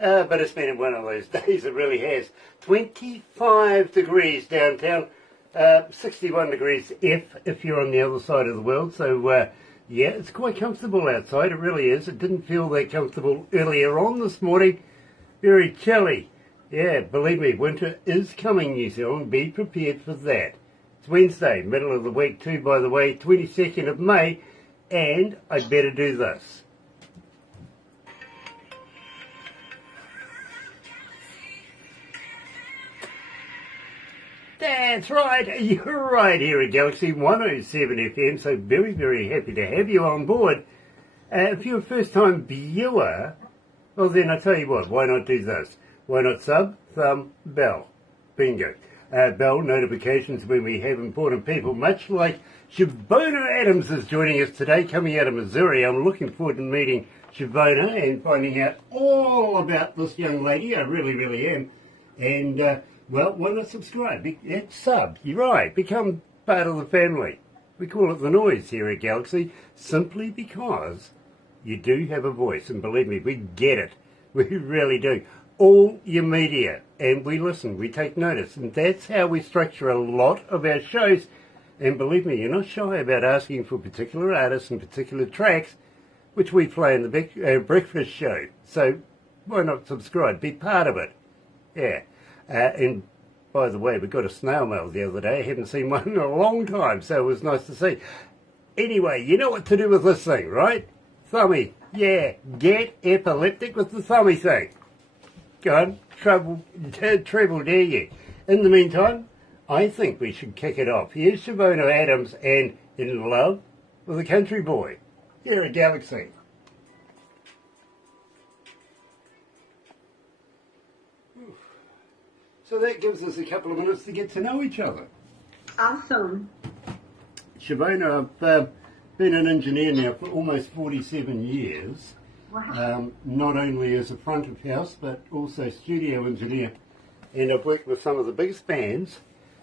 But it's been one of those days, it really has. 25 degrees downtown, 61 degrees if you're on the other side of the world. So, yeah, it's quite comfortable outside, it really is. It didn't feel that comfortable earlier on this morning. Very chilly. Yeah, believe me, winter is coming, New Zealand. Be prepared for that. It's Wednesday, middle of the week too, by the way, 22nd of May, and I'd better do this. That's right, you're right here at Galaxy 107 FM, so very, very happy to have you on board. If you're a first-time viewer, well then I tell you what, why not do this? Why not sub, thumb, bell? Bingo. Bell notifications when we have important people, much like Chavonna Adams is joining us today, coming out of Missouri. I'm looking forward to meeting Chavonna and finding out all about this young lady. I really, really am. And, well, why not subscribe? Sub, you're right. Become part of the family. We call it the noise here at Galaxy, simply because you do have a voice. And believe me, we get it. We really do. All your media. And we listen, we take notice. And that's how we structure a lot of our shows. And believe me, you're not shy about asking for particular artists and particular tracks, which we play in the breakfast show. So why not subscribe? Be part of it. Yeah. And by the way, we got a snail mail the other day. I haven't seen one in a long time, so it was nice to see. Anyway, you know what to do with this thing, right? Thummy. Yeah, get epileptic with the thummy thing. Go on, treble dare you. In the meantime, I think we should kick it off. Here's Chavonna Adams and In Love with a Country Boy here at Galaxy. So that gives us a couple of minutes to get to know each other. Awesome. Chavonna, I've been an engineer now for almost 47 years. Wow. Not only as a front of house, but also studio engineer. And I've worked with some of the biggest bands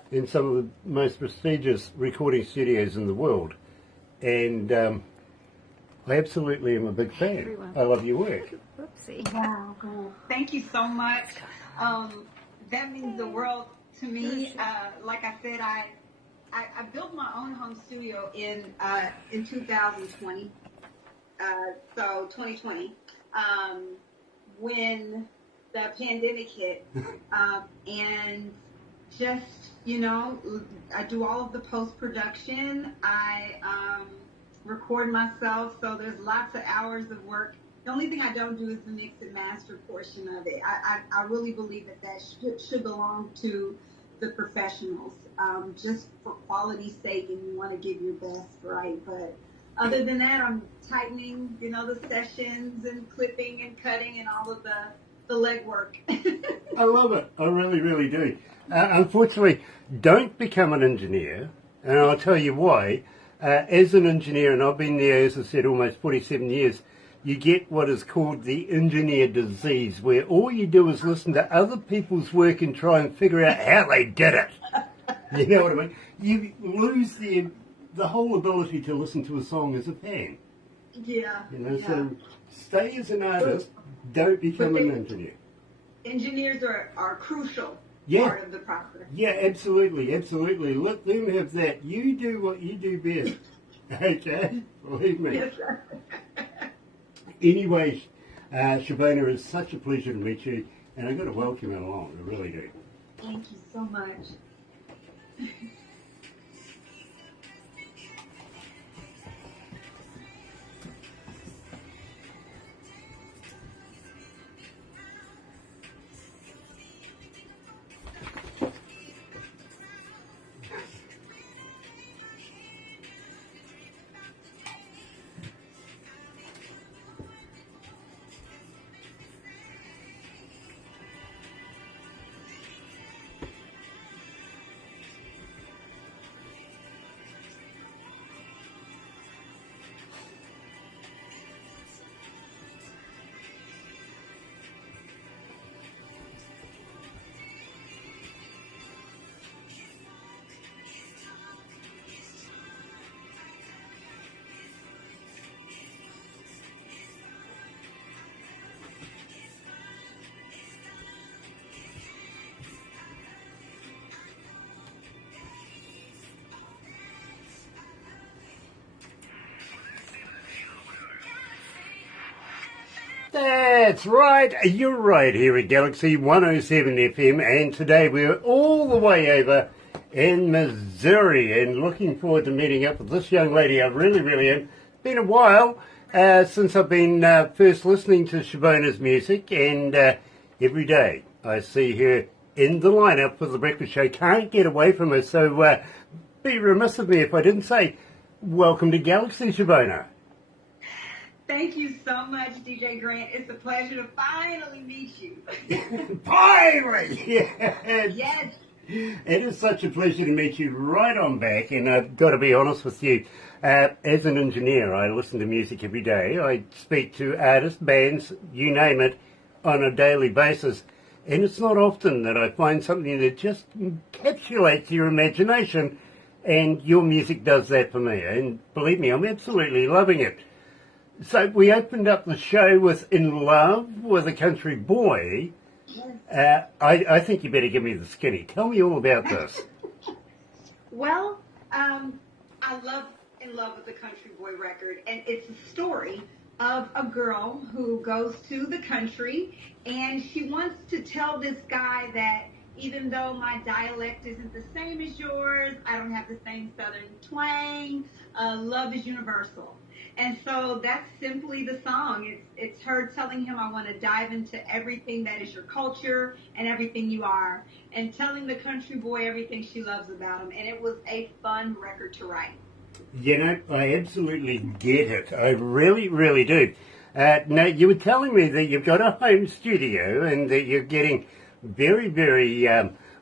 in some of the most prestigious recording studios in the world. And I absolutely am a big fan. Everyone. I love your work. Whoopsie. Wow, cool. Thank you so much. That means the world to me. Like I said, I built my own home studio in 2020. So 2020, when the pandemic hit, and just, you know, I do all of the post-production. I record myself, so there's lots of hours of work. The only thing I don't do is the mix and master portion of it. I really believe that should belong to the professionals, just for quality's sake, and you want to give your best, right? But other than that, I'm tightening, you know, the sessions and clipping and cutting and all of the legwork. I love it. I really, really do. Unfortunately, don't become an engineer, and I'll tell you why. As an engineer, and I've been there, as I said, almost 47 years, you get what is called the engineer disease, where all you do is listen to other people's work and try and figure out how they did it. You know what I mean? You lose the whole ability to listen to a song as a fan. Yeah. You know, yeah. so stay as an artist, don't become an engineer. Engineers are crucial part of the process. Yeah, absolutely, absolutely. Let them have that. You do what you do best. Okay? Believe me. Yes, sir. Anyway, Chavonna, it's such a pleasure to meet you, and I've got to welcome you along. I really do. Thank you so much. That's right, you're right here at Galaxy 107 FM, and today we're all the way over in Missouri and looking forward to meeting up with this young lady. I really am. It's been a while since I've been first listening to Chavonna's music, and every day I see her in the lineup for the breakfast show. Can't get away from her, so be remiss of me if I didn't say welcome to Galaxy, Chavonna. Thank you so much, DJ Grant. It's a pleasure to finally meet you. Finally! Yes. Yes. It is such a pleasure to meet you right on back, and I've got to be honest with you. As an engineer, I listen to music every day. I speak to artists, bands, you name it, on a daily basis. And it's not often that I find something that just encapsulates your imagination, and your music does that for me. And believe me, I'm absolutely loving it. So we opened up the show with In Love with a Country Boy. I think you better give me the skinny. Tell me all about this. Well, I love In Love with the Country Boy record, and it's a story of a girl who goes to the country, and she wants to tell this guy that even though my dialect isn't the same as yours, I don't have the same southern twang, love is universal. And so that's simply the song. It's her telling him, I want to dive into everything that is your culture and everything you are, and telling the country boy everything she loves about him. And it was a fun record to write. You know, I absolutely get it. I really do. Now, you were telling me that you've got a home studio and that you're getting very,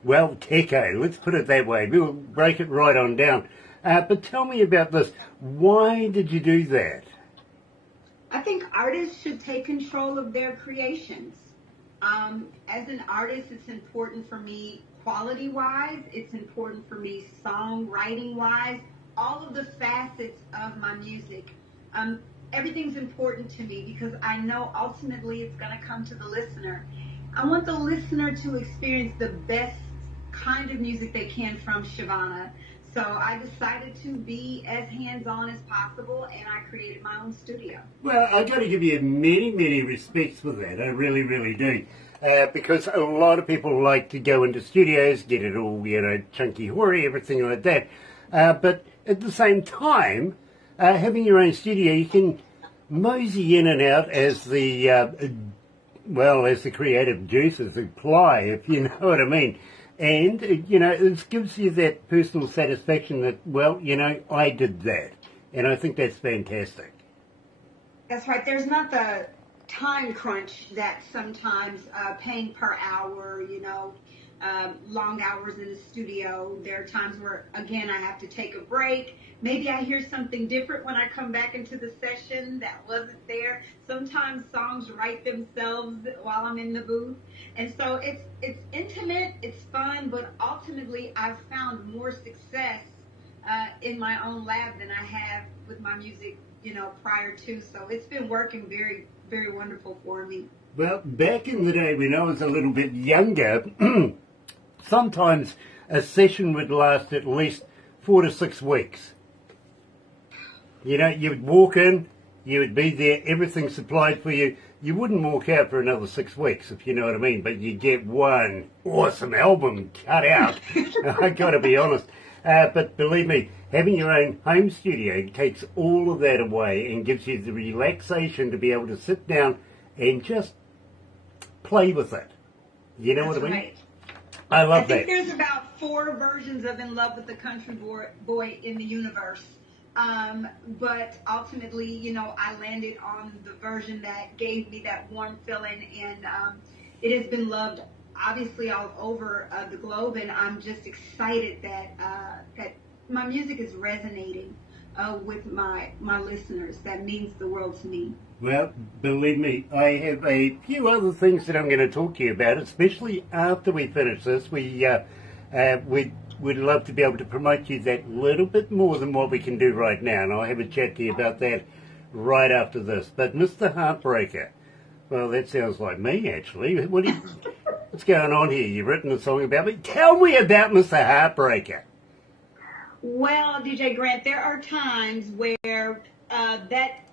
well, techo. Let's put it that way. We'll break it right on down. But tell me about this. Why did you do that? I think artists should take control of their creations. As an artist, it's important for me quality-wise. It's important for me songwriting-wise. All of the facets of my music. Everything's important to me because I know ultimately it's going to come to the listener. I want the listener to experience the best kind of music they can from Chavonna. So I decided to be as hands-on as possible, and I created my own studio. Well, I've got to give you many respects for that. I really do. Because a lot of people like to go into studios, get it all, chunky hoary, everything like that. But at the same time, having your own studio, you can mosey in and out as the, as the creative juices apply, if you know what I mean. And, it gives you that personal satisfaction that, I did that. And I think that's fantastic. That's right. There's not the time crunch that sometimes paying per hour, long hours in the studio. There are times where, again, I have to take a break. Maybe I hear something different when I come back into the session that wasn't there. Sometimes songs write themselves while I'm in the booth. And so it's intimate, it's fun, but ultimately I've found more success in my own lab than I have with my music, prior to. So it's been working very wonderful for me. Well, back in the day when I was a little bit younger, sometimes a session would last at least 4 to 6 weeks. You would walk in, you would be there, everything supplied for you. You wouldn't walk out for another 6 weeks, if you know what I mean, but you get one awesome album cut out. I got to be honest. But believe me, having your own home studio takes all of that away and gives you the relaxation to be able to sit down and just play with it. You know what I mean? Right. I love I think that. there's about 4 versions of In Love with the Country Boy in the universe. But ultimately, I landed on the version that gave me that warm feeling, and it has been loved, obviously, all over the globe, and I'm just excited that my music is resonating with my listeners. That means the world to me. Well, believe me, I have a few other things that I'm going to talk to you about, especially after we finish this. We'd love to be able to promote you that little bit more than what we can do right now, and I'll have a chat to you about that right after this. But Mr. Heartbreaker, well, that sounds like me, actually. What's going on here? You've written a song about me? Tell me about Mr. Heartbreaker. Well, DJ Grant, there are times where that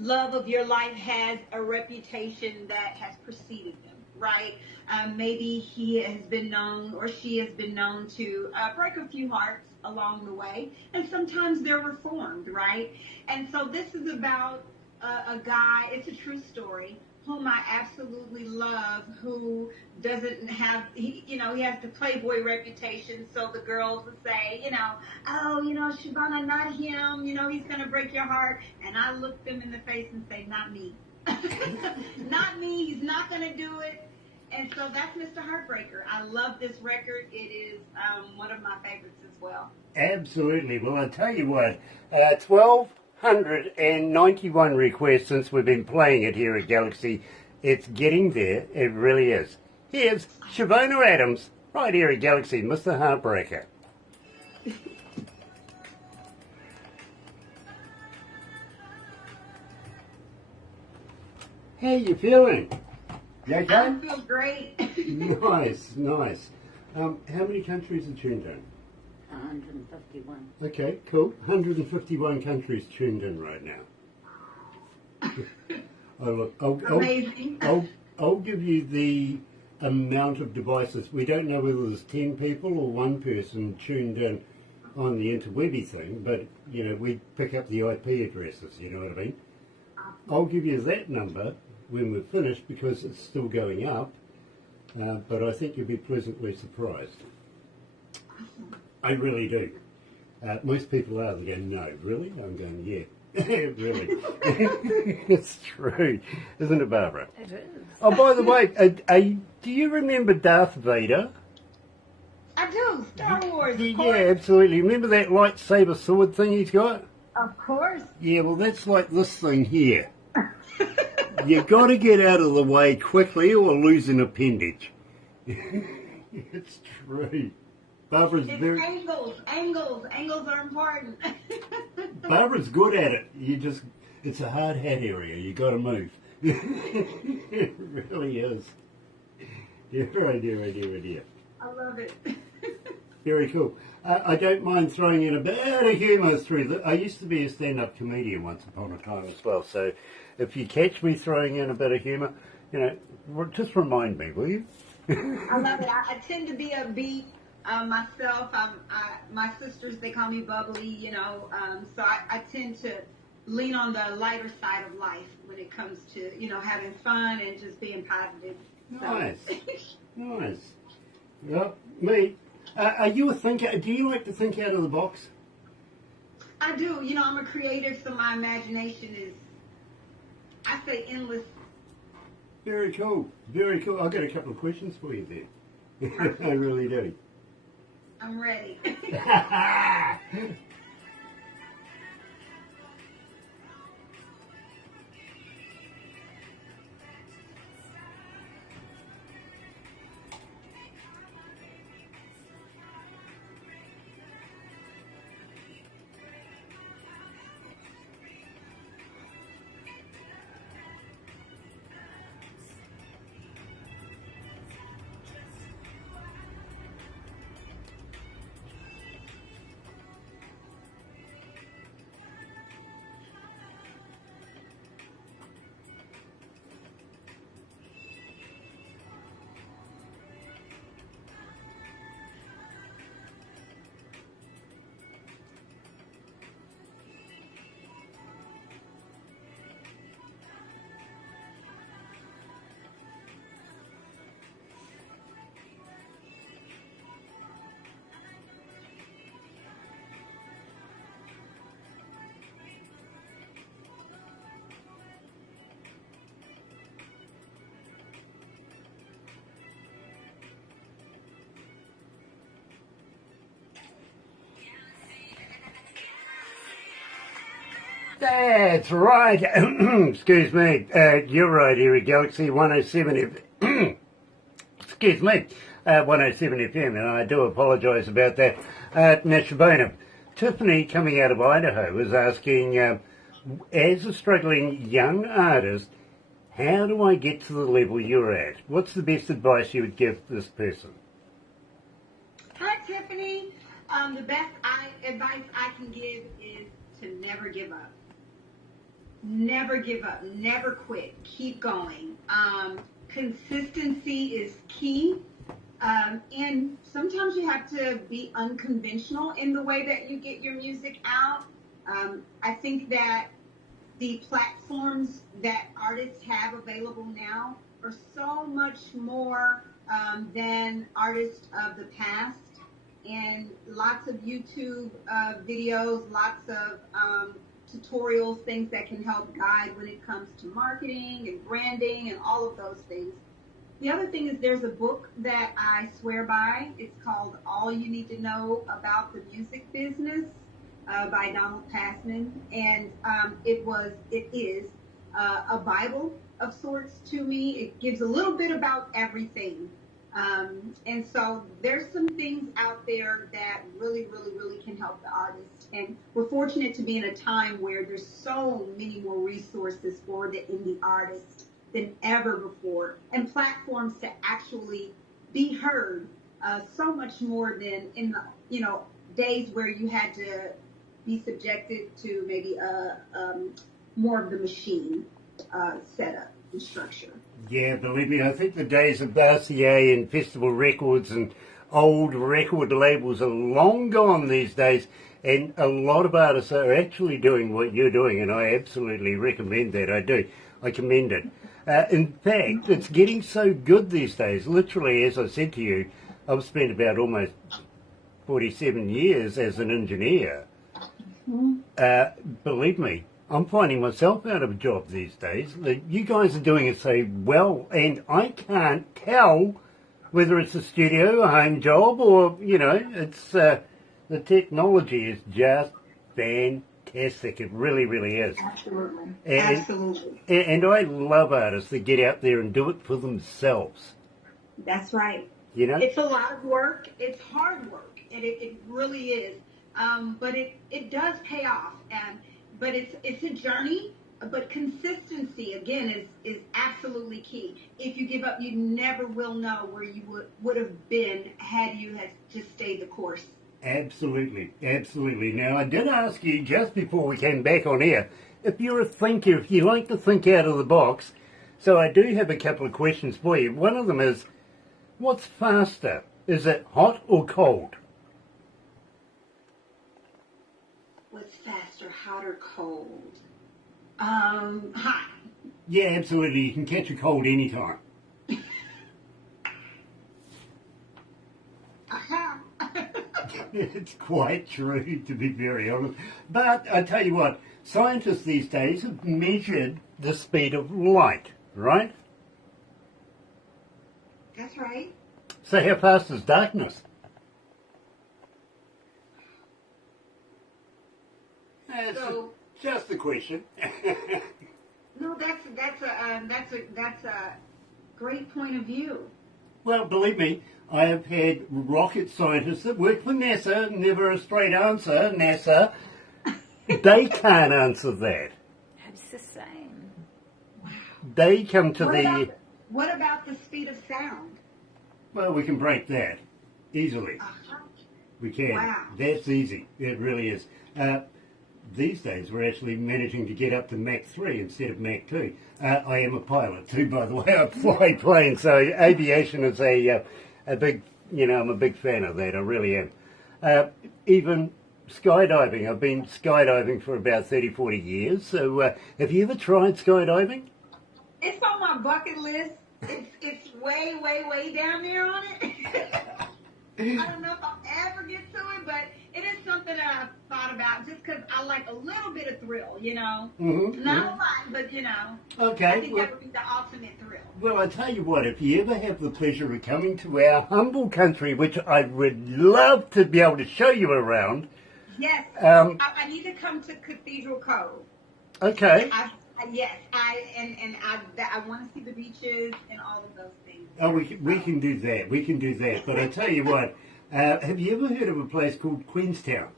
love of your life has a reputation that has preceded them, right? Maybe he has been known or she has been known to break a few hearts along the way, and sometimes they're reformed, right? And so this is about a guy, it's a true story, whom I absolutely love, who doesn't have, he has the playboy reputation, so the girls would say, oh, Chavonna, not him, he's going to break your heart. And I look them in the face and say, not me. Not me, he's not going to do it. And so that's Mr. Heartbreaker. I love this record. It is one of my favorites as well. Absolutely. Well, I'll tell you what, 1,291 requests since we've been playing it here at Galaxy. It's getting there. It really is. Here's Chavonna Adams, right here at Galaxy, Mr. Heartbreaker. How you feeling? You okay? I feel great. Nice, nice. How many countries are tuned in? 151. Okay, cool. 151 countries tuned in right now. Amazing. I'll give you the amount of devices. We don't know whether there's 10 people or one person tuned in on the interwebby thing, but, we pick up the IP addresses, you know what I mean? I'll give you that number when we're finished because it's still going up, but I think you'll be pleasantly surprised. I really do. Most people are. They go, no, really? I'm going, yeah. Really. It's true. Isn't it, Barbara? It is. Oh, by the way, do you remember Darth Vader? I do. Star Wars, of Yeah, course. absolutely. Remember that lightsaber sword thing he's got? Of course. Yeah, well, that's like this thing here. You got to get out of the way quickly or lose an appendage. It's true. Barbara's It's very... Angles are important. Barbara's good at it. It's a hard hat area. You got to move. It really is. Dear. I love it. Very cool. I don't mind throwing in a bit of humour through. I used to be a stand-up comedian once upon a time as well. So if you catch me throwing in a bit of humour, just remind me, will you? I love it. I tend to be upbeat myself. My sisters, they call me bubbly, so I tend to lean on the lighter side of life when it comes to, having fun and just being positive. Nice. Nice. Well, me, are you a thinker? Do you like to think out of the box? I do. I'm a creative, so my imagination is, I say, endless. Very cool. Very cool. I've got a couple of questions for you there. I really do. I'm ready. That's right. Excuse me. You're right here at Galaxy 107 Excuse me. 107 FM, and I do apologise about that. Now, Chavonna, Tiffany, coming out of Idaho, was asking, as a struggling young artist, how do I get to the level you're at? What's the best advice you would give this person? Hi, Tiffany. The best advice I can give is to never give up. never give up, never quit, keep going. Consistency is key. And sometimes you have to be unconventional in the way that you get your music out. I think that the platforms that artists have available now are so much more than artists of the past. And lots of YouTube videos, lots of tutorials, things that can help guide when it comes to marketing and branding and all of those things. The other thing is there's a book that I swear by. It's called All You Need to Know About the Music Business by Donald Passman. And it is a Bible of sorts to me. It gives a little bit about everything. And so there's some things out there that really, really, really can help the artist. And we're fortunate to be in a time where there's so many more resources for the indie artist than ever before, and platforms to actually be heard so much more than in the days where you had to be subjected to maybe more of the machine setup and structure. Yeah, believe me, I think the days of RCA and Festival Records and old record labels are long gone these days, and a lot of artists are actually doing what you're doing, and I absolutely recommend that. I do. I commend it. In fact, it's getting so good these days. Literally, as I said to you, I've spent about almost 47 years as an engineer. Believe me, I'm finding myself out of a job these days. You guys are doing it so well, and I can't tell whether it's a studio, a home job, or, it's the technology is just fantastic. It really, really is. Absolutely. Absolutely. And I love artists that get out there and do it for themselves. That's right. It's a lot of work. It's hard work, and it really is. But it does pay off. But it's a journey. But consistency, again, is absolutely key. If you give up, you never will know where you would have been had you had just stayed the course. Absolutely, absolutely. Now, I did ask you just before we came back on air, if you're a thinker, if you like to think out of the box. So I do have a couple of questions for you. One of them is, what's faster? Is it hot or cold? What's faster, hot or cold? Hot. Yeah, absolutely. You can catch a cold anytime. It's quite true, to be very honest. But I tell you what, scientists these days have measured the speed of light, right? That's right. So how fast is darkness? That's just a question. No, that's a great point of view. Well, believe me, I have had rocket scientists that work for NASA, never a straight answer, NASA. They can't answer that. It's the same. Wow. They come to What about the speed of sound? Well, we can break that easily. We can. Wow. That's easy. It really is. These days, we're actually managing to get up to Mach 3 instead of Mach 2. I am a pilot too, by the way. I fly planes, so aviation is a big, I'm a big fan of that. I really am. Even skydiving. I've been skydiving for about 30, 40 years. So have you ever tried skydiving? It's on my bucket list. It's way, way, way down there on it. I don't know if I'll ever get to it, but it is something that I've thought about just because I like a little bit of thrill, Mm-hmm. Not a lot, but, Okay. I think that would be the ultimate thrill. Well, I tell you what, if you ever have the pleasure of coming to our humble country, which I would love to be able to show you around. Yes. I need to come to Cathedral Cove. Okay. Yes, I want to see the beaches and all of those things. Oh, we can do that. We can do that. But I tell you what, have you ever heard of a place called Queenstown?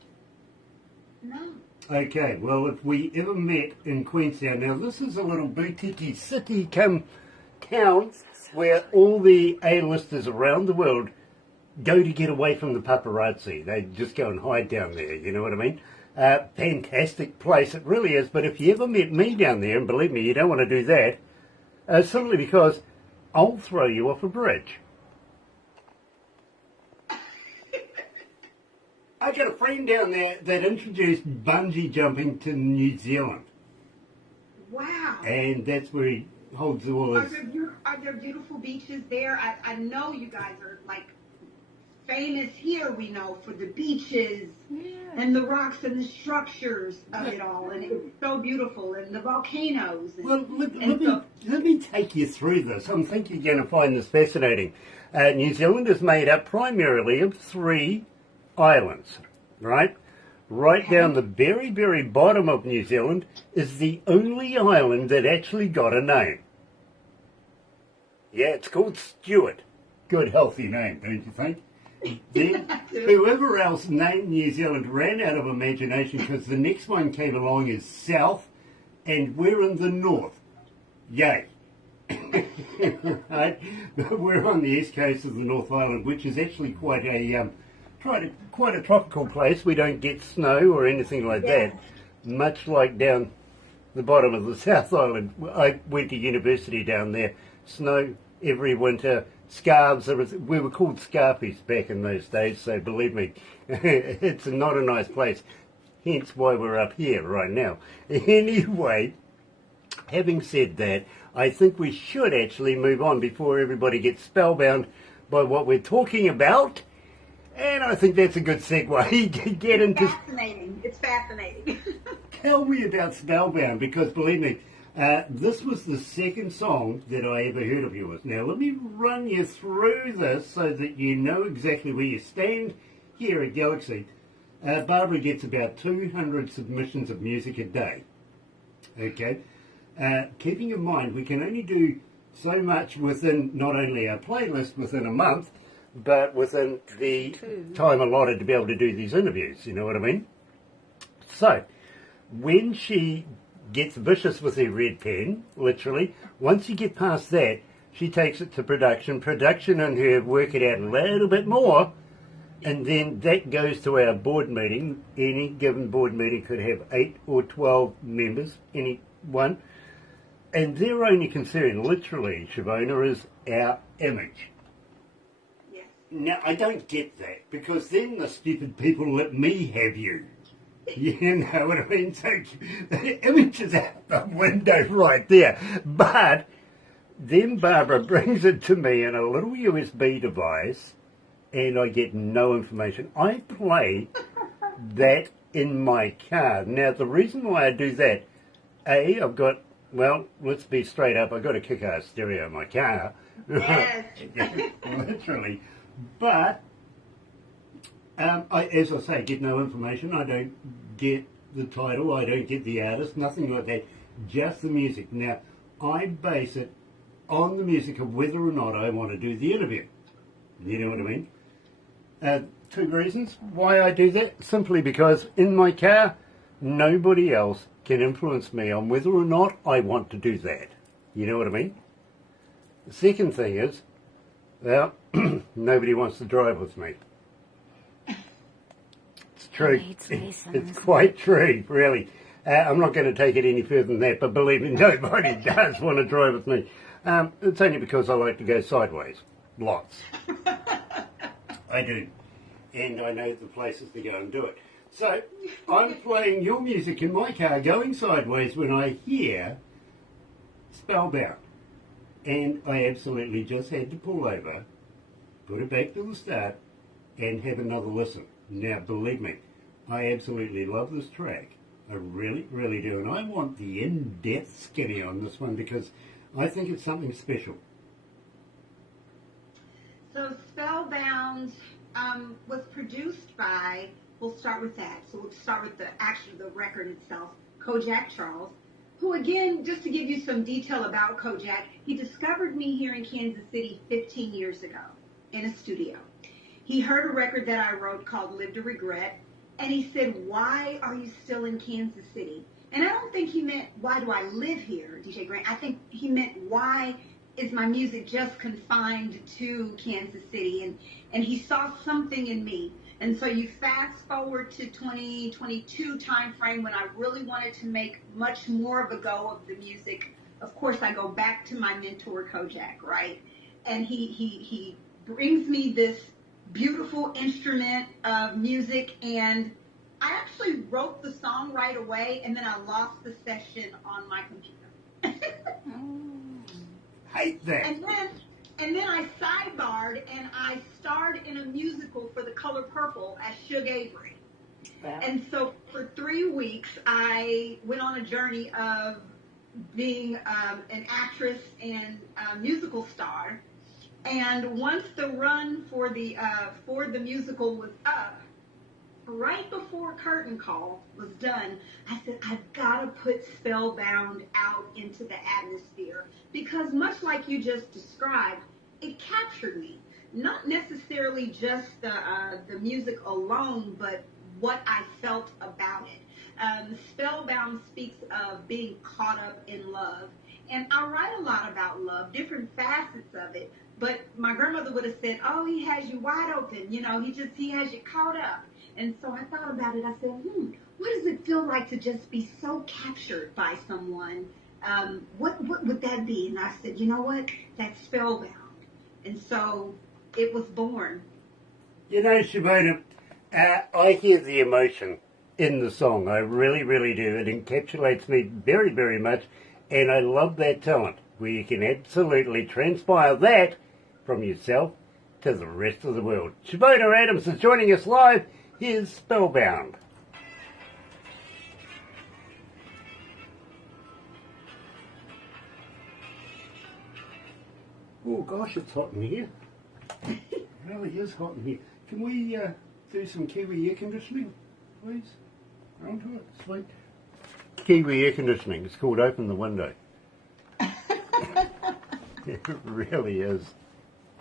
No. Okay, well, if we ever met in Queenstown, now this is a little boutique city come town where all the A-listers around the world go to get away from the paparazzi. They just go and hide down there, you know what I mean? Fantastic place, it really is. But if you ever met me down there, and believe me, you don't want to do that, simply because I'll throw you off a bridge. I got a friend down there that introduced bungee jumping to New Zealand. Wow. And that's where he holds all his... Are there beautiful beaches there? I know you guys are like famous here, we know, for the beaches and the rocks and the structures of it all. And it's so beautiful. And the volcanoes. Well, let me take you through this. I think you're going to find this fascinating. New Zealand is made up primarily of 3 islands, right? Right down the very, very bottom of New Zealand is the only island that actually got a name. Yeah, it's called Stewart. Good, healthy name, don't you think? Then whoever else named New Zealand ran out of imagination because the next one came along as South, and we're in the north. Yay. Right? We're on the east coast of the North Island, which is actually quite a tropical place. We don't get snow or anything like that, much like down the bottom of the South Island. I went to university down there. Snow every winter, scarves. We were called scarfies back in those days, so believe me, it's not a nice place. Hence why we're up here right now. Anyway, having said that, I think we should actually move on before everybody gets spellbound by what we're talking about. And I think that's a good segue to get into... Fascinating. It's fascinating. Tell me about Spellbound, because believe me, this was the second song that I ever heard of yours. Now, let me run you through this so that you know exactly where you stand here at Galaxy. Barbara gets about 200 submissions of music a day. Okay? Keeping in mind, we can only do so much within not only our playlist within a month, but within the time allotted to be able to do these interviews, you know what I mean? So, when she gets vicious with her red pen, literally, once you get past that, she takes it to production. Production and her work it out a little bit more, and then that goes to our board meeting. Any given board meeting could have 8 or 12 members, any one, and their only concern, literally, Chavonna, is our image. Now, I don't get that, because then the stupid people let me have you. You know what I mean? So the image is out the window right there. But then Barbara brings it to me in a little USB device, and I get no information. I play that in my car. Now, the reason why I do that, I've got, well, let's be straight up, I've got a kick-ass stereo in my car. Yes. Literally. But, as I say, get no information. I don't get the title, I don't get the artist, nothing like that, just the music. Now, I base it on the music of whether or not I want to do the interview. You know what I mean? 2 reasons why I do that. Simply because in my car, nobody else can influence me on whether or not I want to do that. You know what I mean? The second thing is, well, nobody wants to drive with me. It's true. It's quite true, really. I'm not going to take it any further than that, but believe me, nobody does want to drive with me. It's only because I like to go sideways. Lots. I do. And I know the places to go and do it. So, I'm playing your music in my car going sideways when I hear Spellbound. And I absolutely just had to pull over, put it back to the start, and have another listen. Now, believe me, I absolutely love this track. I really, really do. And I want the in-depth skinny on this one because I think it's something special. So Spellbound was produced by, we'll start with that. So we'll start with the record itself, Kojak Charles, who, again, just to give you some detail about Kojak, he discovered me here in Kansas City 15 years ago in a studio. He heard a record that I wrote called Live to Regret, and he said, why are you still in Kansas City? And I don't think he meant, why do I live here, DJ Grant? I think he meant, why is my music just confined to Kansas City? And he saw something in me. And so you fast forward to 2022 time frame when I really wanted to make much more of a go of the music. Of course, I go back to my mentor, Kojak, right? And he brings me this beautiful instrument of music, and I actually wrote the song right away, and then I lost the session on my computer. Hate that. And then I sidebarred, and I starred in a musical for The Color Purple as Suge Avery. Wow. And so for 3 weeks, I went on a journey of being an actress and a musical star. And once the run for the musical was up, right before curtain call was done, I said, I've got to put Spellbound out into the atmosphere, because much like you just described, it captured me. Not necessarily just the music alone, but what I felt about it. Spellbound speaks of being caught up in love. And I write a lot about love, different facets of it. But my grandmother would have said, oh, he has you wide open. You know, he has you caught up. And so I thought about it. I said, what does it feel like to just be so captured by someone? What would that be? And I said, you know what? That's Spellbound. And so it was born. You know, Chavonna, I hear the emotion in the song. I really, really do. It encapsulates me very, very much. And I love that talent where you can absolutely transpire that from yourself to the rest of the world. Chavonna Adams is joining us live. Here's Spellbound. Oh gosh, it's hot in here. It really is hot in here. Can we do some Kiwi air conditioning, please? Onto it, sweet. Kiwi air conditioning. It's called Open the Window. It really is.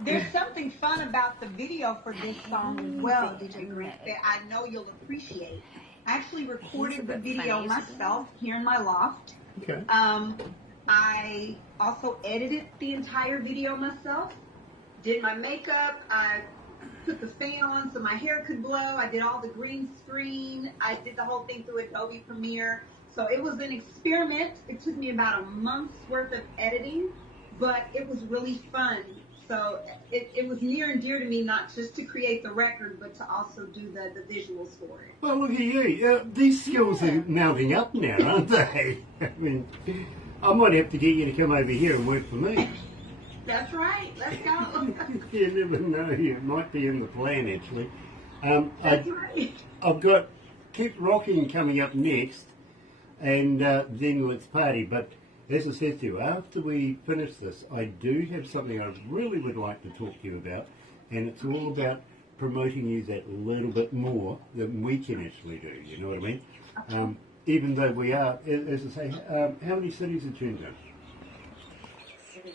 There's something fun about the video for this song as well, DJ Grant, that I know you'll appreciate. I actually recorded the video myself here in my loft. Okay. I also edited the entire video myself, did my makeup, I put the fan on so my hair could blow, I did all the green screen, I did the whole thing through Adobe Premiere. So it was an experiment. It took me about a month's worth of editing, but it was really fun. So it was near and dear to me, not just to create the record, but to also do the visuals for it. Well, look at you. These skills are mounting up now, aren't they? I mean, I might have to get you to come over here and work for me. That's right. Let's go. You never know. It might be in the plan, actually. That's right. I've got Keep Rocking coming up next, and then let's party. But as I said to you, after we finish this, I do have something I really would like to talk to you about, and it's all about promoting you that little bit more than we can actually do. You know what I mean? Even though we are, as I say, how many cities are tuned in? Cities,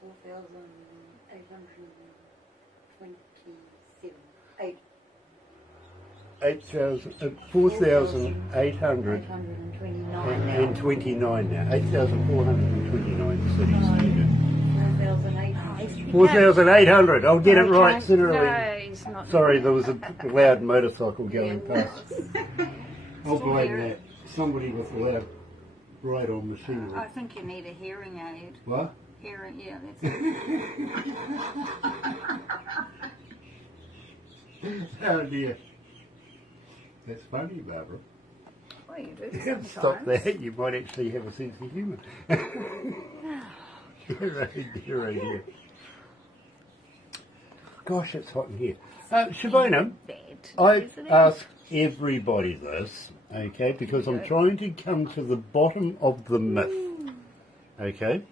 4,827. 4,829 now. 8,429 cities tuned in. 4,800. I'll get it right sooner or later. Sorry, there was a loud motorcycle going past. I'll blame that. Somebody with a loud ride-on machinery. I think you need a hearing aid. What? Hearing, yeah, that's it. Oh dear. That's funny, Barbara. Well, you do You sometimes. stop that, you might actually have a sense of humour. Dear, oh dear. Gosh, it's hot in here. Chavonna, I ask everybody this, okay, because I'm trying to come to the bottom of the myth, okay?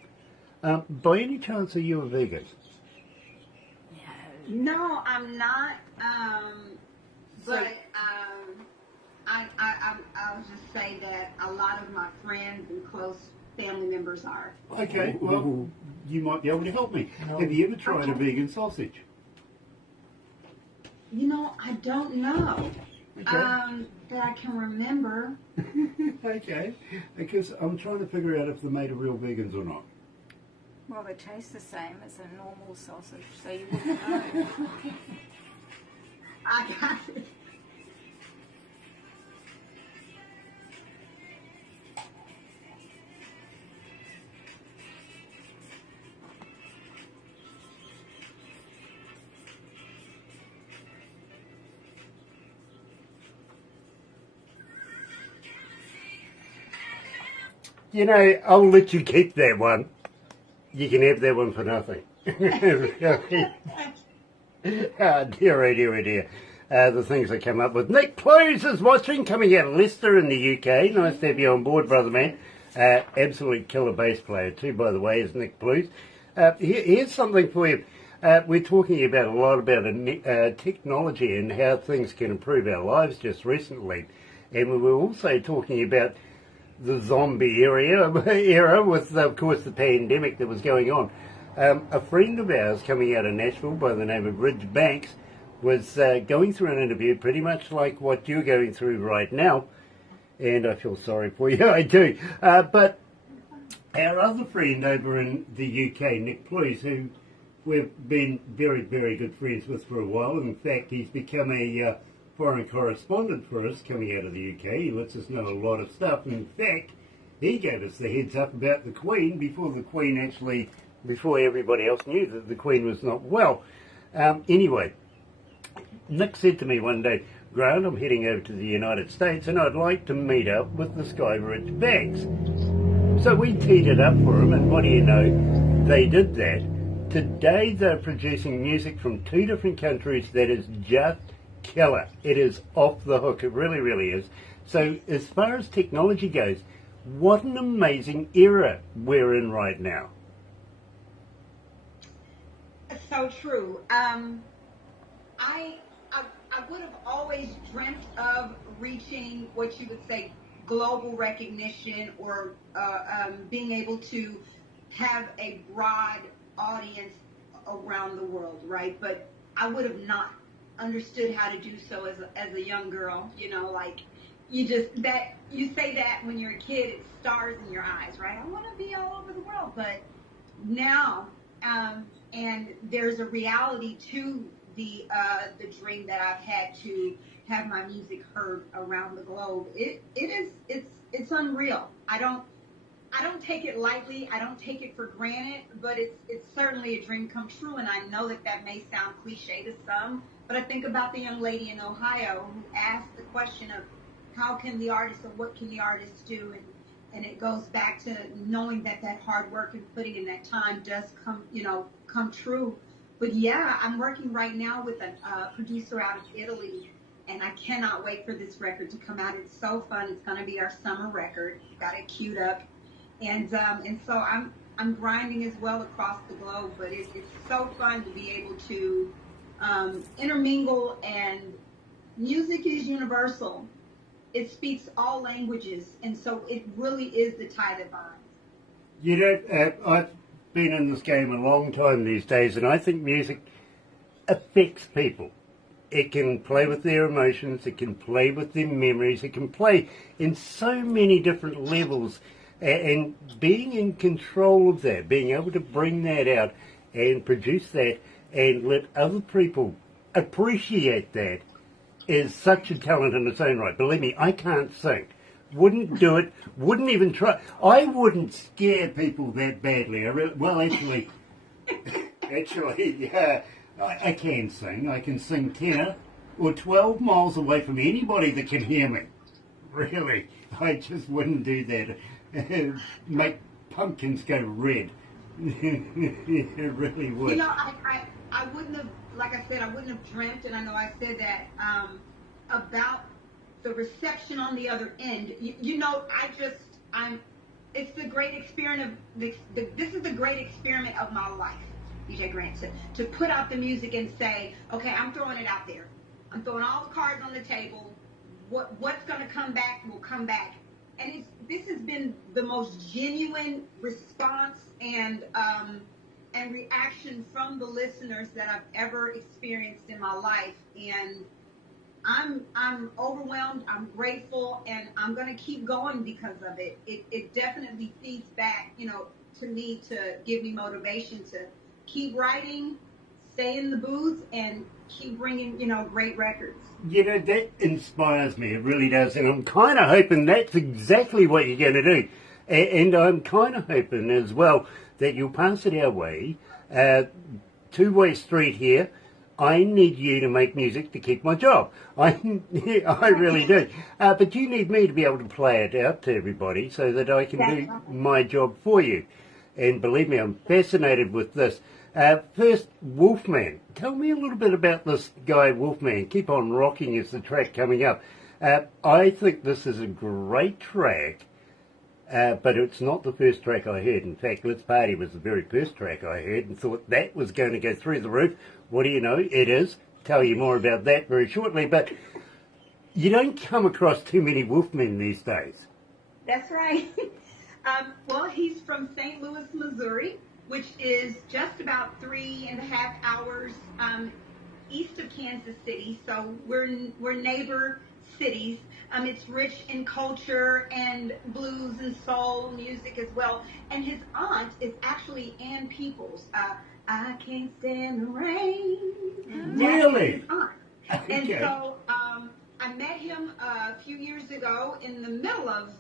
By any chance, are you a vegan? No, I'm not. But I'll just say that a lot of my friends and close family members are. Okay, well, you might be able to help me. No. Have you ever tried a vegan sausage? You know, I don't know. Okay. That I can remember. Okay, because I'm trying to figure out if they're made of real vegans or not. Well, they taste the same as a normal sausage, so you wouldn't know. I got it. You know, I'll let you keep that one. You can have that one for nothing. Really. Oh, dear, oh dear, oh dear. The things that come up with. Nick Clues is watching, coming out of Leicester in the UK. Nice to have you on board, brother man. Absolute killer bass player too, by the way, is Nick Clues. Here's something for you. We're talking about a lot about technology and how things can improve our lives just recently. And we were also talking about the zombie era with, of course, the pandemic that was going on. A friend of ours coming out of Nashville by the name of Ridge Banks was going through an interview pretty much like what you're going through right now, and I feel sorry for you, I do. But our other friend over in the UK, Nick Clues, who we've been very, very good friends with for a while. In fact, he's become a foreign correspondent for us coming out of the UK. He lets us know a lot of stuff. In fact, he gave us the heads up about the Queen before everybody else knew that the Queen was not well. Anyway, Nick said to me one day, Grant, I'm heading over to the United States and I'd like to meet up with this guy Rich Banks. So we teed it up for him, and what do you know? They did that. Today they're producing music from 2 different countries that is just killer. It is off the hook. It really, really is. So as far as technology goes, what an amazing era we're in right now. So true. I would have always dreamt of reaching what you would say global recognition, or being able to have a broad audience around the world, right? But I would have not understood how to do so as a young girl. You know, like you say that when you're a kid, it stars in your eyes, right? I want to be all over the world, but now. And there's a reality to the dream that I've had to have my music heard around the globe. It's unreal. I don't take it lightly. I don't take it for granted, but it's certainly a dream come true. And I know that may sound cliche to some, but I think about the young lady in Ohio who asked the question of how can the artist, or what can the artist do, and it goes back to knowing that hard work and putting in that time does come true. But yeah, I'm working right now with a producer out of Italy, and I cannot wait for this record to come out. It's so fun. It's going to be our summer record. Got it queued up, and so I'm grinding as well across the globe. But it's so fun to be able to intermingle, and music is universal. It speaks all languages, and so it really is the tie that binds. You know, I've been in this game a long time these days, and I think music affects people. It can play with their emotions, it can play with their memories, it can play in so many different levels, and being in control of that, being able to bring that out and produce that and let other people appreciate that is such a talent in its own right. Believe me, I can't sing. Wouldn't do it. Wouldn't even try. I wouldn't scare people that badly. Actually, yeah, I can sing. I can sing 10 or 12 miles away from anybody that can hear me. Really, I just wouldn't do that. Make pumpkins go red. It really would. You know, I wouldn't have, like I said, I wouldn't have dreamt, and I know I said that, about the reception on the other end. You know, it's the great experiment this is the great experiment of my life, DJ Grant, to put out the music and say, okay, I'm throwing it out there. I'm throwing all the cards on the table. What's going to come back will come back. And this has been the most genuine response and reaction from the listeners that I've ever experienced in my life. And I'm overwhelmed, I'm grateful, and I'm going to keep going because of it. It definitely feeds back, to me, to give me motivation to keep writing, stay in the booth and keep bringing, you know, great records. You know, that inspires me, it really does, and I'm kind of hoping that's exactly what you're going to do. And I'm kind of hoping as well that you'll pass it our way. Two-way street here. I need you to make music to keep my job. I really do. But you need me to be able to play it out to everybody so that I can do my job for you. And believe me, I'm fascinated with this. First, Wolfman. Tell me a little bit about this guy, Wolfman. Keep on Rocking is the track coming up. I think this is a great track, but it's not the first track I heard. In fact, Let's Party was the very first track I heard and thought that was going to go through the roof. What do you know? It is. Tell you more about that very shortly. But you don't come across too many Wolfmen these days. That's right. Well, he's from St. Louis, Missouri, which is just about 3.5 hours east of Kansas City. So we're neighbor cities. It's rich in culture and blues and soul music as well. And his aunt is actually Ann Peoples. I can't stand the rain. Really? His aunt. Okay. And so I met him a few years ago in the middle of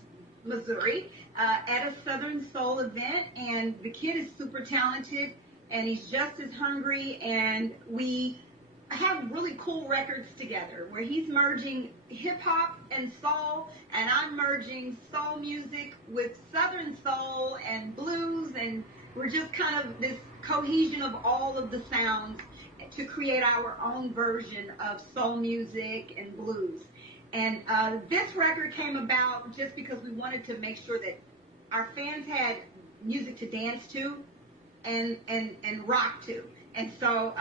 Missouri at a Southern Soul event, and the kid is super talented, and he's just as hungry, and we have really cool records together where he's merging hip-hop and soul, and I'm merging soul music with Southern soul and blues, and we're just kind of this cohesion of all of the sounds to create our own version of soul music and blues. And this record came about just because we wanted to make sure that our fans had music to dance to and rock to. And so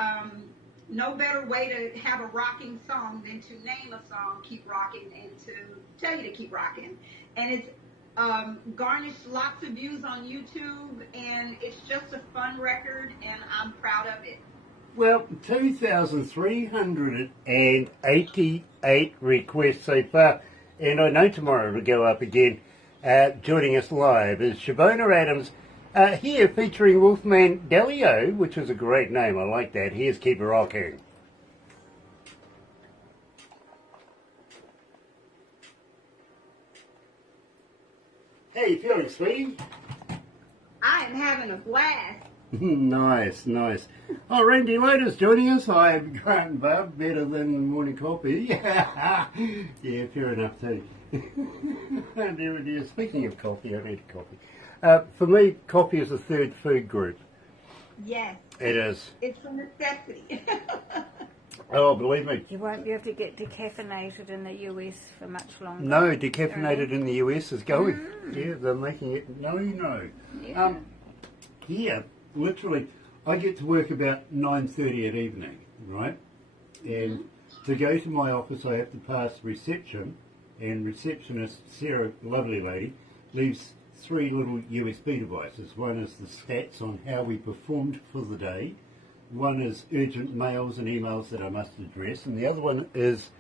no better way to have a rocking song than to name a song Keep Rocking and to tell you to keep rocking. And it's garnished lots of views on YouTube, and it's just a fun record, and I'm proud of it. Well, 2,388 requests so far, and I know tomorrow it'll go up again. Joining us live is Chavonna Adams, here featuring Wolfman Delio, which is a great name, I like that. Here's Keep Rocking. How you feeling, sweetie? I am having a blast. Nice, nice. Oh, Randy Lotus joining us. Hi, Grant and Bob. Better than morning coffee. Yeah, fair enough too. Speaking of coffee, I need coffee. For me, coffee is the third food group. Yes. It is. It's a necessity. Oh, believe me. You won't be able to get decaffeinated in the US for much longer. No, decaffeinated in the US is going. Yeah, they're making it no. Yeah. Here, literally, I get to work about 9:30 at evening, right? And to go to my office, I have to pass reception, and receptionist Sarah, lovely lady, leaves 3 little USB devices. One is the stats on how we performed for the day. One is urgent mails and emails that I must address, and the other one is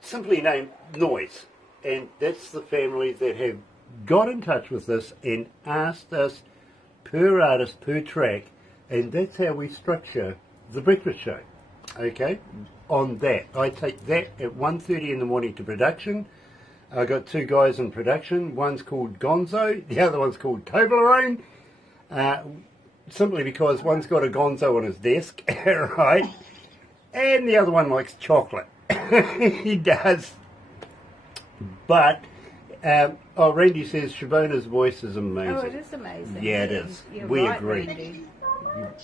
simply named Noise. And that's the family that have got in touch with us and asked us per artist, per track, and that's how we structure the breakfast show. Okay? On that. I take that at 1:30 in the morning to production. I got 2 guys in production. One's called Gonzo, the other one's called Toblerone. Simply because one's got a Gonzo on his desk, right? And the other one likes chocolate. He does. But, Randy says Chavonna's voice is amazing. Oh, it is amazing. Yeah, it is. You're We right, agree. Randy.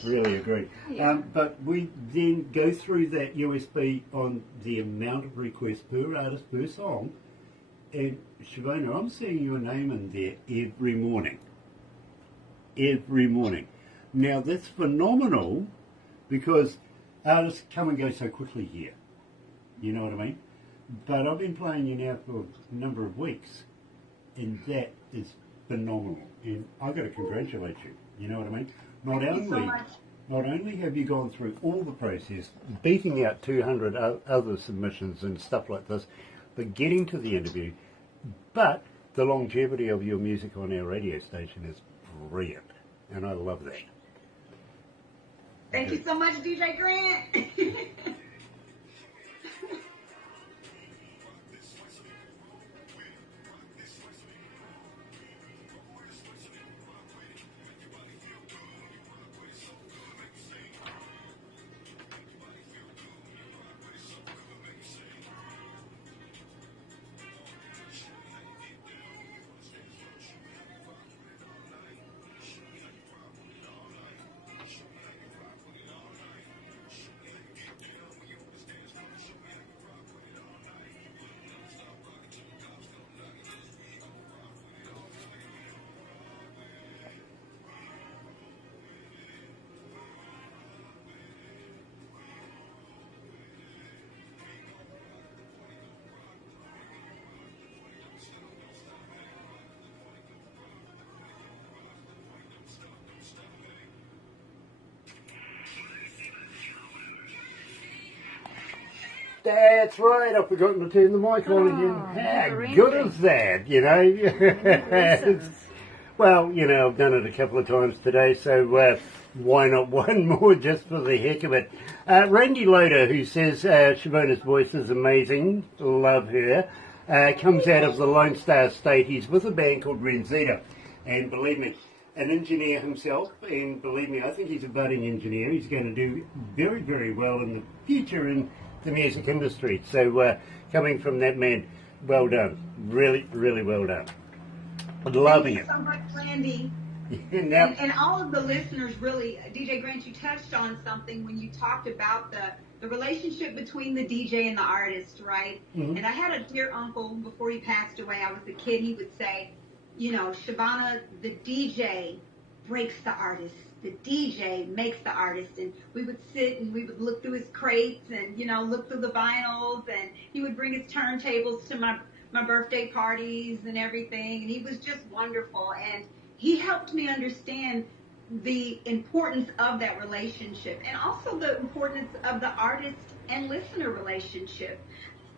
We really agree. Yeah. But we then go through that USB on the amount of requests per artist, per song. And Chavonna, I'm seeing your name in there every morning. Every morning. Now, that's phenomenal because artists come and go so quickly here. You know what I mean? But I've been playing you now for a number of weeks, and that is phenomenal. And I've got to congratulate you. You know what I mean? Thank you so much. Not only have you gone through all the process, beating out 200 other submissions and stuff like this, but getting to the interview, but the longevity of your music on our radio station is brilliant, and I love that. Thank you so much, DJ Grant. That's right, I've forgotten to turn the mic on again. How good is that, you know? Well, you know, I've done it a couple of times today, so why not one more just for the heck of it? Randy Loader, who says Chavonna's voice is amazing, love her, comes out of the Lone Star State. He's with a band called Renzita, and believe me, an engineer himself, and believe me, I think he's a budding engineer. He's going to do very, very well in the future in the music industry. So coming from that man, well done. Really, really well done. Loving it. Thank you so much, Randy. Now, And all of the listeners really, DJ Grant, you touched on something when you talked about the relationship between the DJ and the artist, right? Mm-hmm. And I had a dear uncle, before he passed away, I was a kid, he would say, you know, Chavonna, the DJ breaks the artist. The DJ makes the artist. And we would sit and we would look through his crates and, you know, look through the vinyls, and he would bring his turntables to my birthday parties and everything. And he was just wonderful. And he helped me understand the importance of that relationship, and also the importance of the artist and listener relationship.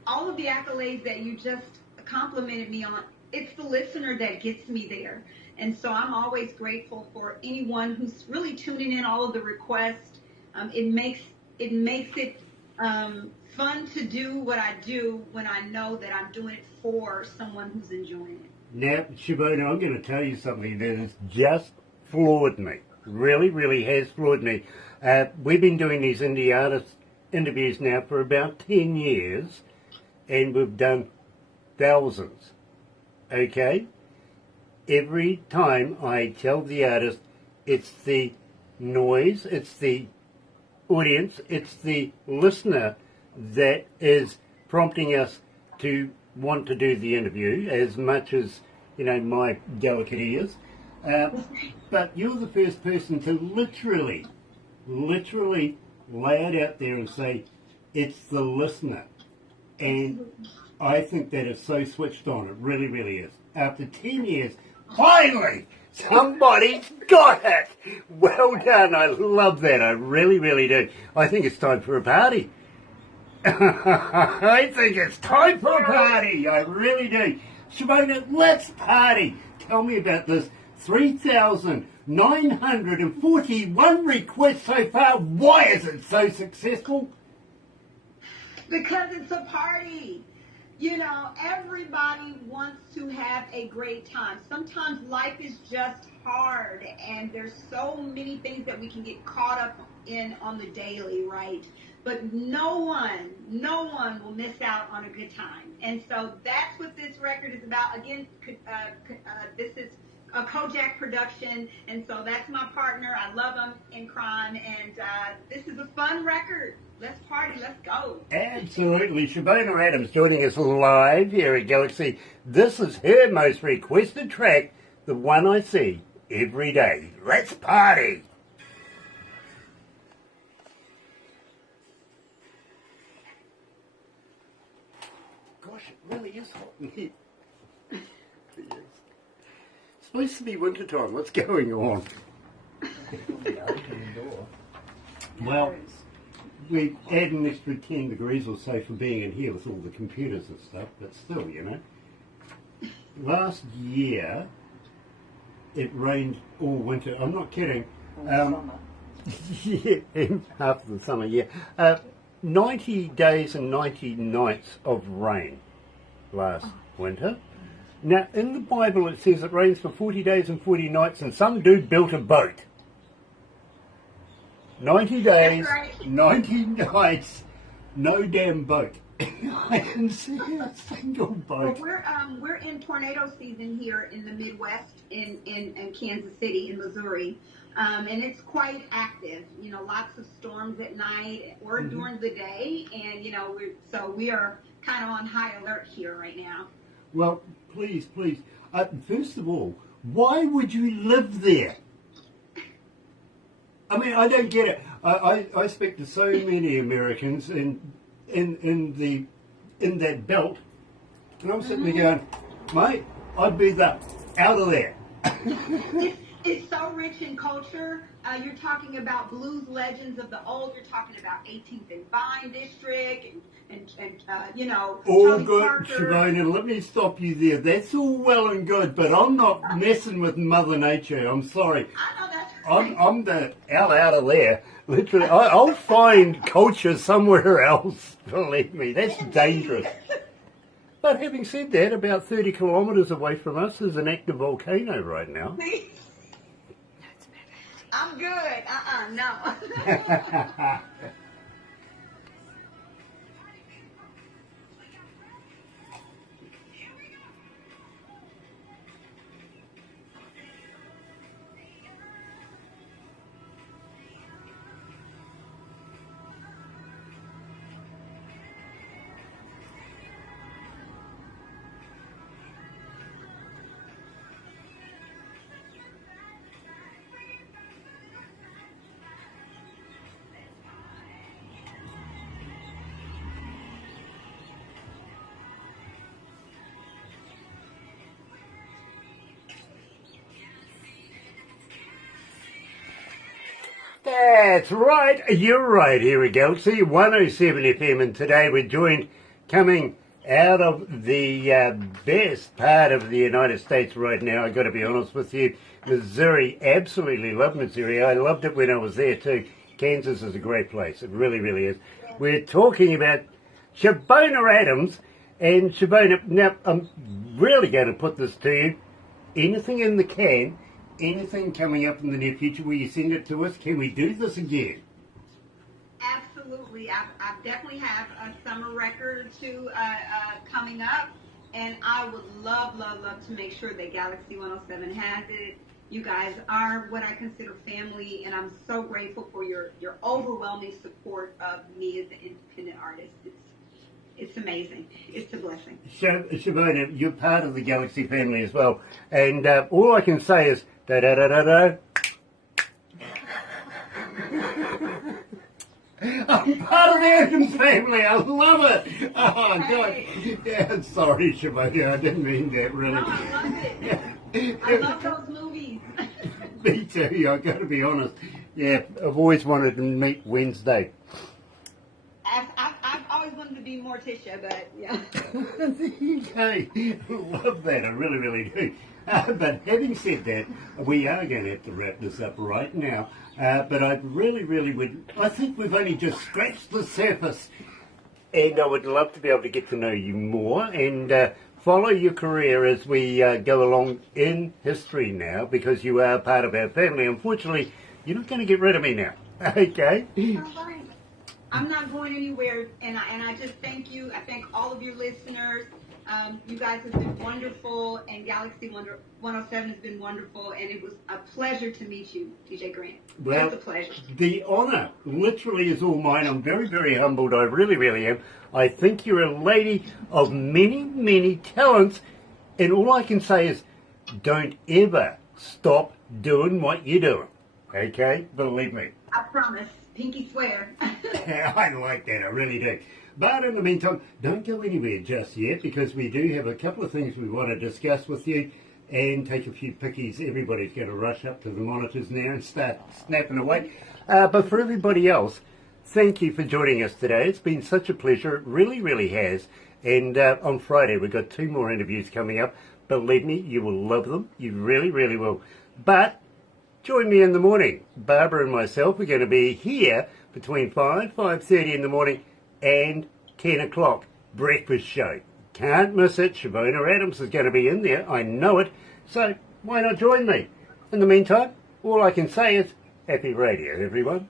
All of the accolades that you just complimented me on, it's the listener that gets me there. And so I'm always grateful for anyone who's really tuning in all of the requests. It makes it fun to do what I do when I know that I'm doing it for someone who's enjoying it. now, Chavonna, I'm going to tell you something that has just floored me. Really, really has floored me. We've been doing these indie artist interviews now for about 10 years, and we've done thousands. Okay? Every time I tell the artist, it's the noise, it's the audience, it's the listener that is prompting us to want to do the interview as much as, you know, my delicate ears. But you're the first person to literally lay it out there and say, it's the listener. And I think that is so switched on. It really, really is. After 10 years, finally, somebody got it. Well done. I love that. I really, really do. I think it's time for a party. I think it's time for a party. I really do. Chavonna, let's party. Tell me about this 3,941 requests so far. Why is it so successful? Because it's a party. You know, everybody wants to have a great time. Sometimes life is just hard, and there's so many things that we can get caught up in on the daily, right? But no one will miss out on a good time. And so that's what this record is about. Again, this is a Kojak production, and so that's my partner. I love him in crime, and this is a fun record. Let's party. Let's go. Absolutely. Chavonna Adams joining us live here at Galaxy. This is her most requested track, the one I see every day. Let's party. Gosh, it really is hot in here. It's supposed to be winter time. What's going on? Well, we add an extra 10 degrees or so for being in here with all the computers and stuff, but still, you know. Last year, it rained all winter. I'm not kidding. Yeah, in half of the summer, yeah. 90 days and 90 nights of rain last winter. Now, in the Bible it says it rains for 40 days and 40 nights, and some dude built a boat. 90 days, That's right. 90 nights, no damn boat. I didn't see a single boat. Well, we're in tornado season here in the Midwest, in Kansas City, in Missouri, and it's quite active. You know, lots of storms at night or during the day, and you know, we are kind of on high alert here right now. Well, please. First of all, why would you live there? I mean, I don't get it. I speak to so many Americans in that belt, and I'm sitting there going, mate, I'd be out of there. It's so rich in culture. You're talking about blues legends of the old. You're talking about 18th and Vine District and you know, All Charlie good, Parker. Shavonna, let me stop you there. That's all well and good, but I'm not messing with Mother Nature. I'm sorry. I know that's right. I'm the out of there. Literally, I'll find culture somewhere else. Believe me, that's dangerous. But having said that, about 30 kilometres away from us is an active volcano right now. I'm good. No. That's right, you're right here at Galaxy 107 FM, and today we're joined coming out of the best part of the United States right now. I've got to be honest with you, Missouri. Absolutely love Missouri. I loved it when I was there too. Kansas is a great place. It really, really is. We're talking about Chavonna Adams, and Chavonna, now I'm really going to put this to you. Anything in the can? Anything coming up in the near future where you send it to us? Can we do this again? Absolutely. I definitely have a summer record or two coming up, and I would love to make sure that Galaxy 107 has it. You guys are what I consider family, and I'm so grateful for your overwhelming support of me as an independent artist. It's amazing. It's a blessing. Chavonna, you're part of the Galaxy family as well, and all I can say is da-da-da-da-da. I'm part of the Adams family. I love it. Oh, God. Yeah, sorry, Chavonna. I didn't mean that, really. No, I love it. I love those movies. Me too. I've got to be honest. Yeah, I've always wanted to meet Wednesday. I've always wanted to be Morticia, but yeah. Okay, love that. I really, really do. But having said that, we are going to have to wrap this up right now. But I really, really would. I think we've only just scratched the surface, and I would love to be able to get to know you more and follow your career as we go along in history now, because you are part of our family. Unfortunately, you're not going to get rid of me now. Okay. All right. I'm not going anywhere, and I just thank you. I thank all of your listeners. You guys have been wonderful, and Galaxy 107 has been wonderful, and it was a pleasure to meet you, TJ Grant. Well, it's a pleasure. The honour literally is all mine. I'm very, very humbled. I really, really am. I think you're a lady of many, many talents, and all I can say is don't ever stop doing what you're doing. Okay? Believe me. I promise. Pinky swear. I like that, I really do. But in the meantime, don't go anywhere just yet, because we do have a couple of things we want to discuss with you and take a few pickies. Everybody's going to rush up to the monitors now and start snapping away. But for everybody else, thank you for joining us today. It's been such a pleasure. It really, really has. And on Friday, we've got 2 more interviews coming up. Believe me, you will love them. You really, really will. But join me in the morning. Barbara and myself are going to be here between 5:30 in the morning and 10 o'clock. Breakfast show. Can't miss it. Chavonna Adams is going to be in there. I know it. So why not join me? In the meantime, all I can say is happy radio, everyone.